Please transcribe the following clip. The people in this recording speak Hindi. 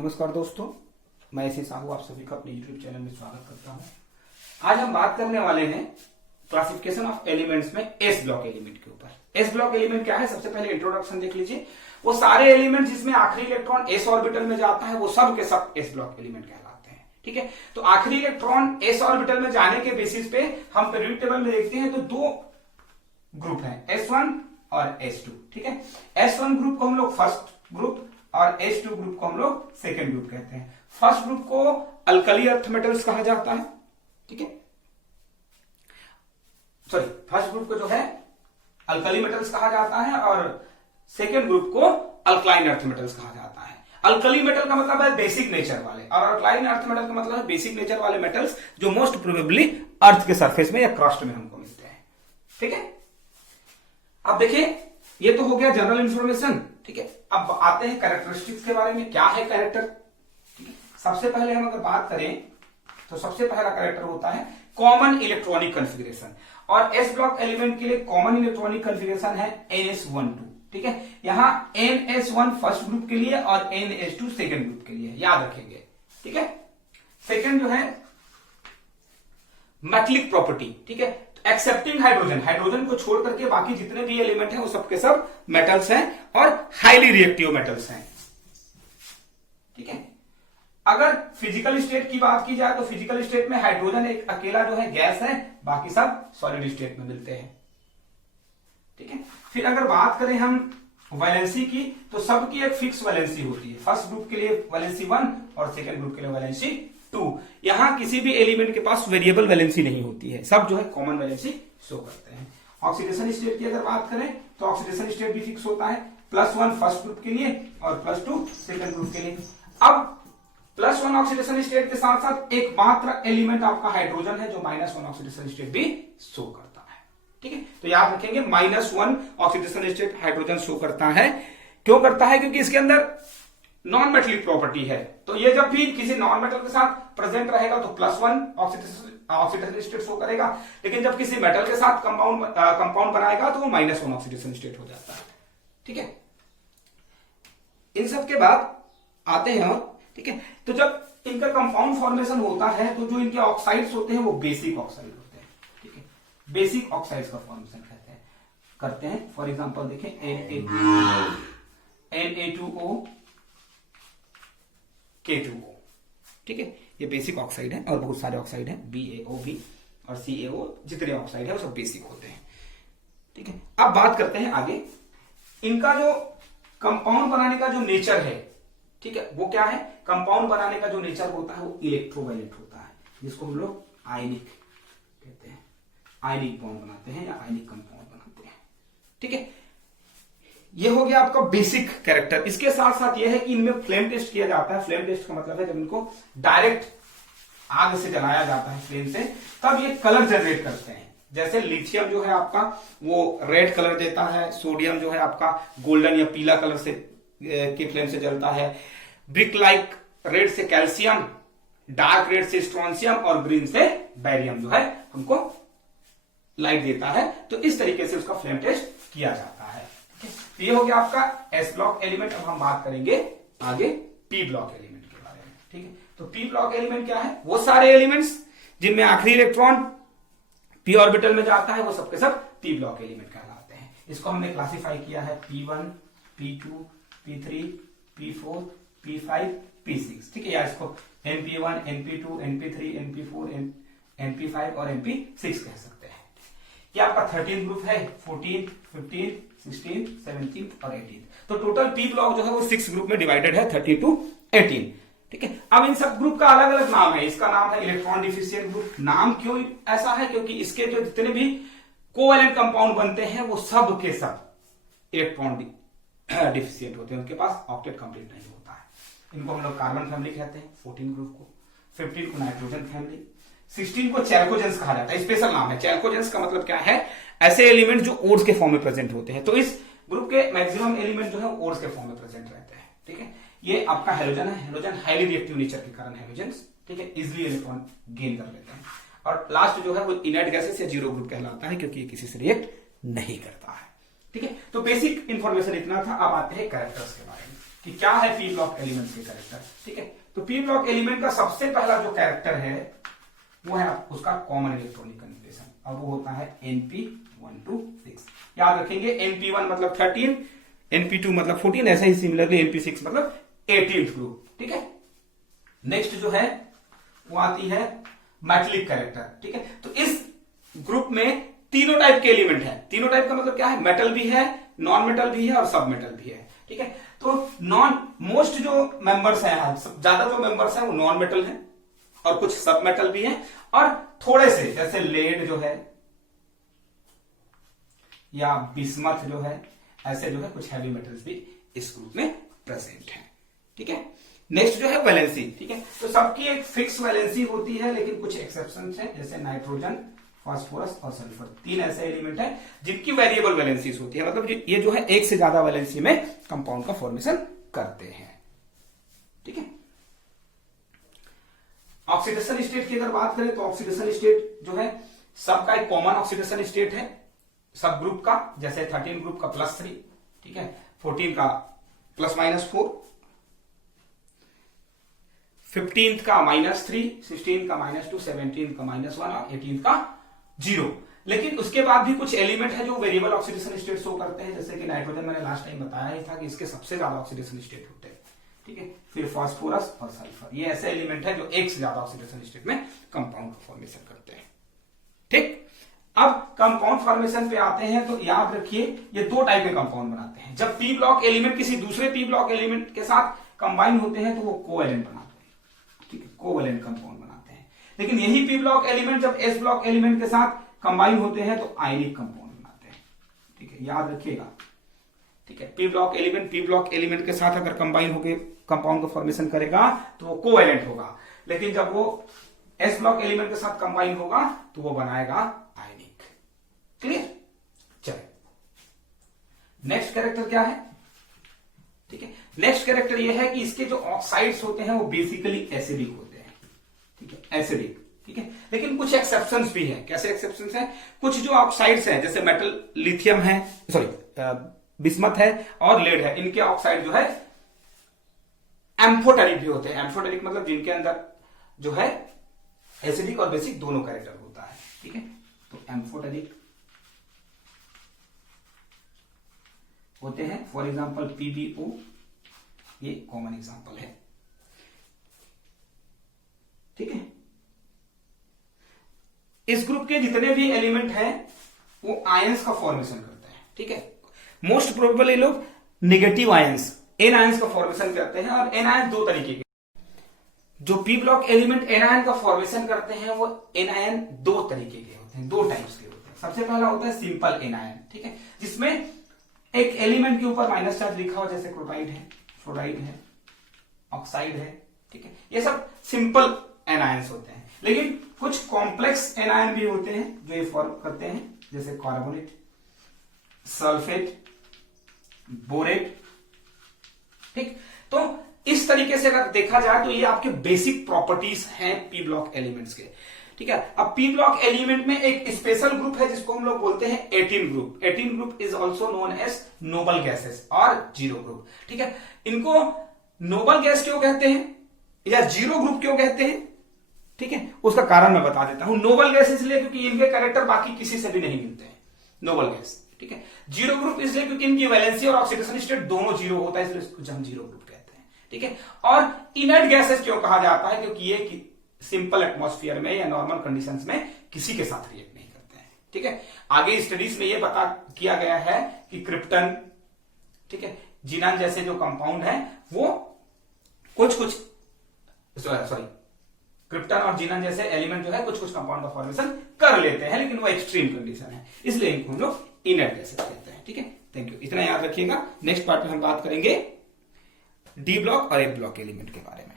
नमस्कार दोस्तों, मैं ऐसे साहू आप सभी का अपने यूट्यूब चैनल में स्वागत करता हूं। आज हम बात करने वाले हैं क्लासिफिकेशन ऑफ एलिमेंट्स में एस ब्लॉक एलिमेंट के ऊपर। एस ब्लॉक एलिमेंट क्या है, सबसे पहले इंट्रोडक्शन देख लीजिए। वो सारे एलिमेंट जिसमें आखिरी इलेक्ट्रॉन एस ऑर्बिटल में जाता है वो सब के सब एस ब्लॉक एलिमेंट कहलाते हैं। ठीक है, तो आखिरी इलेक्ट्रॉन एस ऑर्बिटल में जाने के बेसिस पे हम पीरियोडिक टेबल में देखते हैं तो दो ग्रुप है, S1 और S2। ठीक है, S1 ग्रुप को हम लोग फर्स्ट ग्रुप और H2 ग्रुप को हम लोग सेकेंड ग्रुप कहते हैं। फर्स्ट ग्रुप को अल्कली अर्थ मेटल्स कहा जाता है। ठीक है, सॉरी, फर्स्ट ग्रुप को जो है अल्कली मेटल्स कहा जाता है और सेकेंड ग्रुप को अल्कलाइन अर्थ मेटल्स कहा जाता है। अल्कली मेटल का मतलब है बेसिक नेचर वाले और अल्कलाइन अर्थ मेटल का मतलब है बेसिक नेचर वाले मेटल्स जो मोस्ट प्रोबेबली अर्थ के सरफेस में या क्रस्ट में हमको मिलते हैं। ठीक है, अब देखिए ये तो हो गया जनरल इंफॉर्मेशन। ठीक है, अब आते हैं कैरेक्टरिस्टिक्स के बारे में। क्या है कैरेक्टर? ठीक है, सबसे पहले हम अगर बात करें तो सबसे पहला कैरेक्टर होता है कॉमन इलेक्ट्रॉनिक कॉन्फ़िगरेशन और एस ब्लॉक एलिमेंट के लिए कॉमन इलेक्ट्रॉनिक कॉन्फ़िगरेशन है NS12। ठीक है, यहां NS1 फर्स्ट ग्रुप के लिए और NS2 सेकेंड ग्रुप के लिए, याद रखेंगे। ठीक है, सेकेंड जो है मेटलिक प्रॉपर्टी। ठीक है, एक्सेप्टिंग हाइड्रोजन, हाइड्रोजन को छोड़ करके बाकी जितने भी एलिमेंट हैं वो सबके सब मेटल्स हैं और हाईली रिएक्टिव मेटल्स हैं। ठीक है, अगर फिजिकल स्टेट की बात की जाए तो फिजिकल स्टेट में हाइड्रोजन एक अकेला जो है गैस है, बाकी सब सॉलिड स्टेट में मिलते हैं। ठीक है, फिर अगर बात करें हम वैलेंसी की तो सबकी एक फिक्स वैलेंसी होती है। फर्स्ट ग्रुप के लिए वैलेंसी 1 और सेकेंड ग्रुप के लिए वैलेंसी 2। यहां किसी भी एलिमेंट के पास वेरिएबल वैलेंसी नहीं होती है, सब जो है कॉमन वैलेंसी शो करते हैं। ऑक्सीडेशन स्टेट की अगर बात करें तो ऑक्सीडेशन स्टेट भी फिक्स होता है, +1 फर्स्ट ग्रुप के लिए और +2 सेकेंड ग्रुप के लिए। अब +1 ऑक्सीडेशन स्टेट के साथ साथ एकमात्र एलिमेंट आपका हाइड्रोजन है जो -1 ऑक्सीडेशन स्टेट भी शो करता है। ठीक है, तो याद रखेंगे -1 ऑक्सीडेशन स्टेट हाइड्रोजन शो करता है। क्यों करता है? क्योंकि इसके अंदर नॉन मेटलिक प्रॉपर्टी है। तो ये जब भी किसी नॉन मेटल के साथ प्रेजेंट रहेगा तो +1 ऑक्सीडेशन स्टेट शो करेगा, लेकिन जब किसी मेटल के साथ कंपाउंड बनाएगा तो वो -1 ऑक्सीडेशन स्टेट हो जाता है। ठीक है, इन सब के बाद आते हैं। ठीक है, तो जब इनका कंपाउंड फॉर्मेशन होता है तो जो इनके ऑक्साइड्स होते हैं वो बेसिक ऑक्साइड होते हैं। ठीक है, बेसिक ऑक्साइड्स का फॉर्मेशन करते हैं। फॉर एग्जांपल देखें Na2O K2O। ठीक है, ये बेसिक ऑक्साइड है और बहुत सारे ऑक्साइड हैं, BaO भी और CaO, जितने ऑक्साइड है वो सब बेसिक होते हैं। ठीक है, अब बात करते हैं आगे। इनका जो कंपाउंड बनाने का जो नेचर है, ठीक है, वो क्या है? कंपाउंड बनाने का जो नेचर होता है वो इलेक्ट्रोवायलेंट होता है, जिसको हम लोग आयनिक कहते हैं। आयनिक बॉन्ड बनाते हैं या आयनिक कंपाउंड बनाते हैं। ठीक है, ये हो गया आपका बेसिक कैरेक्टर। इसके साथ साथ ये है कि इनमें फ्लेम टेस्ट किया जाता है। फ्लेम टेस्ट का मतलब है जब इनको डायरेक्ट आग से जलाया जाता है फ्लेम से, तब ये कलर जनरेट करते हैं। जैसे लिथियम जो है आपका वो रेड कलर देता है, सोडियम जो है आपका गोल्डन या पीला कलर से के फ्लेम से जलता है, ब्रिक लाइक रेड से कैल्शियम, डार्क रेड से स्ट्रोंशियम और ग्रीन से बैरियम जो है हमको लाइट देता है। तो इस तरीके से उसका फ्लेम टेस्ट किया जाता है। तो ये हो गया आपका एस ब्लॉक एलिमेंट। अब हम बात करेंगे आगे पी ब्लॉक एलिमेंट के बारे में। ठीक है, तो पी ब्लॉक एलिमेंट क्या है? वो सारे एलिमेंट्स जिनमें आखिरी इलेक्ट्रॉन पी ऑर्बिटल में जाता है वो सबके सब पी ब्लॉक एलिमेंट कहलाते हैं। इसको हमने क्लासिफाई किया है P1, P2, P3, P4, P5, P6। ठीक है, या इसको NP1, NP2, NP3, NP4, NP5 और NP6 कह सकते हैं। ये आपका 13 ग्रुप है, 14, 15, 16, 17 और 18। तो टोटल पी ब्लॉक जो है वो 6 ग्रुप में डिवाइडेड है, 30 to 18। ठीक है, अब इन सब ग्रुप का अलग अलग नाम है। इसका नाम है इलेक्ट्रॉन डिफिशिएंट ग्रुप। नाम क्यों ऐसा है? क्योंकि इसके जो जितने भी कोवैलेंट कंपाउंड बनते हैं वो सब के सब इलेक्ट्रॉन डिफिशिएंट होते हैं, उनके पास ऑक्टेट कंप्लीट नहीं होता है। इनको हम लोग कार्बन फैमिली कहते हैं, 14 ग्रुप को, 15 को नाइट्रोजन फैमिली, 16 को चैल्कोजेंस कहा जाता है। स्पेशल नाम है चैल्कोजेंस का मतलब क्या है? ऐसे एलिमेंट जो ओड्स के फॉर्म में प्रेजेंट होते हैं। तो इस ग्रुप के मैक्सिमम एलिमेंट जो है ओड्स के फॉर्म में प्रेजेंट रहते हैं। ठीक है, ये आपका हेलोजन है। हेलोजन हाईली रिएक्टिव नेचर के कारण हेलोजेंस, ठीक है, इजिली इलेक्ट्रॉन गेन कर लेते हैं। और लास्ट जो है वो इनर्ट गैसेस या जीरो ग्रुप कहलाता है, क्योंकि ये किसी से रिएक्ट नहीं करता है। ठीक है, तो बेसिक इंफॉर्मेशन इतना था। अब आते हैं कैरेक्टर्स के बारे में। कि क्या है पी ब्लॉक एलिमेंट के कैरेक्टर। ठीक है, तो पी ब्लॉक एलिमेंट का सबसे पहला जो कैरेक्टर है वो है उसका कॉमन इलेक्ट्रॉनिक कन्फिगरेशन, और वो होता है np126। याद रखेंगे np1 मतलब 13, np2 मतलब 14, ऐसे ही सिमिलरली np6 मतलब 18th ग्रुप। ठीक है, नेक्स्ट जो है वो आती है मेटलिक कैरेक्टर। ठीक है, तो इस ग्रुप में तीनों टाइप के एलिमेंट है। तीनों टाइप का मतलब क्या है, मेटल भी है, नॉन मेटल भी है और सब मेटल भी है। ठीक है, तो मोस्ट जो मेंबर्स हैं, ज्यादा जो मेंबर्स हैं वो नॉन मेटल हैं और कुछ सब मेटल भी हैं, और थोड़े से जैसे लेड जो है या बिस्मथ जो है, ऐसे जो है कुछ हैवी मेटल्स भी इस ग्रुप में प्रेजेंट हैं। ठीक है, नेक्स्ट जो है वैलेंसी। ठीक है, तो सबकी एक फिक्स वैलेंसी होती है, लेकिन कुछ एक्सेप्शंस हैं, जैसे नाइट्रोजन, फास्फोरस और सल्फर, तीन ऐसे एलिमेंट हैं जिनकी वेरिएबल वैलेंसीज होती है, मतलब ये जो है एक से ज्यादा वैलेंसी में कंपाउंड का फॉर्मेशन करते हैं। ठीक है, ऑक्सीडेशन स्टेट की अगर बात करें तो ऑक्सीडेशन स्टेट जो है सबका एक कॉमन ऑक्सीडेशन स्टेट है सब ग्रुप का, जैसे 13 ग्रुप का +3, ठीक है, 14 का ±4, 15th का -3, 16 का -2, 17 का -1 और 18 का 0। लेकिन उसके बाद भी कुछ एलिमेंट है जो वेरिएबल ऑक्सीडेशन स्टेट शो करते हैं, जैसे कि नाइट्रोजन मैंने लास्ट टाइम बताया ही था कि इसके सबसे ज्यादा ऑक्सीडेशन स्टेट होते हैं। ठीक है, फिर फास्फोरस और सल्फर, ये ऐसे एलिमेंट है जो एक से ज्यादा ऑक्सीडेशन स्टेट में कंपाउंड का फॉर्मेशन करते हैं। ठीक, अब कंपाउंड फॉर्मेशन पे आते हैं, तो याद रखिए ये दो टाइप के कंपाउंड बनाते हैं। जब पी ब्लॉक एलिमेंट किसी दूसरे पी ब्लॉक एलिमेंट के साथ कंबाइन होते हैं तो वो कोवैलेंट बनाते हैं। ठीक है, कोवैलेंट कंपाउंड बनाते हैं। लेकिन यही पी ब्लॉक एलिमेंट जब एस ब्लॉक एलिमेंट के साथ कंबाइन होते हैं तो आयनिक कंपाउंड बनाते हैं। ठीक है, याद रखिएगा। ठीक है, पी ब्लॉक एलिमेंट के साथ अगर कंबाइन होकर कंपाउंड का फॉर्मेशन करेगा तो वो कोवैलेंट होगा, लेकिन जब वो एस ब्लॉक एलिमेंट के साथ कंबाइन होगा तो वो बनाएगा आयनिक। क्लियर? चलिए, नेक्स्ट कैरेक्टर क्या है? ठीक है, नेक्स्ट कैरेक्टर ये है कि इसके जो ऑक्साइड्स होते हैं वो बेसिकली एसिडिक होते हैं। ठीक है, एसिडिक। ठीक है, लेकिन कुछ एक्सेप्शंस भी हैं। कैसे एक्सेप्शंस हैं? कुछ जो ऑक्साइड्स हैं जैसे मेटल लिथियम है, बिस्मथ है और लेड है, इनके ऑक्साइड जो है एम्फोटेरिक भी होते हैं। एम्फोटेरिक मतलब जिनके अंदर जो है एसिडिक और बेसिक दोनों कैरेक्टर होता है। ठीक है, तो एम्फोटेरिक होते हैं, फॉर एग्जांपल PbO, ये कॉमन एग्जांपल है। ठीक है, इस ग्रुप के जितने भी एलिमेंट हैं वो आयंस का फॉर्मेशन करते हैं। ठीक है, मोस्ट प्रोबेबली लोग नेगेटिव आयंस, एन आयंस का फॉर्मेशन करते हैं, और एन आयन दो तरीके के, जो P block element anion का फॉर्मेशन करते हैं वो एन आयन दो तरीके के होते हैं, दो टाइप्स के होते हैं। सबसे पहला होता है सिंपल एन आयन। ठीक है, जिसमें एक एलिमेंट के ऊपर माइनस चार्ज लिखा हो, जैसे क्लोराइड है, फ्लोराइड है, ऑक्साइड है। ठीक है, ये सब सिंपल एनायंस होते हैं। लेकिन कुछ कॉम्प्लेक्स एनायन भी होते हैं जो ये फॉर्म करते हैं, जैसे कार्बोनेट, सल्फेट, बोरेट। ठीक, तो इस तरीके से अगर देखा जाए तो ये आपके बेसिक प्रॉपर्टीज हैं पी ब्लॉक एलिमेंट्स के। ठीक है, अब पी ब्लॉक एलिमेंट में एक स्पेशल ग्रुप है जिसको हम लोग बोलते हैं 18 group. 18 group is also known as noble gases और जीरो ग्रुप। ठीक है, इनको नोबल गैस क्यों कहते हैं या जीरो ग्रुप क्यों कहते हैं? ठीक है, उसका कारण मैं बता देता हूं। नोबल गैस इसलिए क्योंकि इनके कैरेक्टर बाकी किसी से भी नहीं मिलते हैं, नोबल गैस। ठीक है, जीरो ग्रुप इसलिए क्योंकि इनकी वैलेंसी और ऑक्सीडेशन स्टेट दोनों जीरो होता है, इसलिए इसको हम जीरो ग्रुप कहते हैं। ठीक है, और इनर्ट गैसेस क्यों कहा जाता है? क्योंकि ये सिंपल एटमॉस्फेयर में या नॉर्मल कंडीशंस में किसी के साथ रिएक्ट नहीं करते हैं। ठीक है, आगे स्टडीज में ये बता किया गया है कि क्रिप्टन, ठीक है, जिनान जैसे जो कंपाउंड है वो कुछ क्रिप्टन और जिनान जैसे एलिमेंट जो है कुछ कंपाउंड का फॉर्मेशन कर लेते हैं, लेकिन वो एक्सट्रीम कंडीशन है, इसलिए इनको हम लोग इनर्ट गैसेस कहते हैं। ठीक है, थैंक यू, इतना याद रखिएगा। नेक्स्ट पार्ट में हम बात करेंगे डी ब्लॉक और ए ब्लॉक एलिमेंट के बारे में।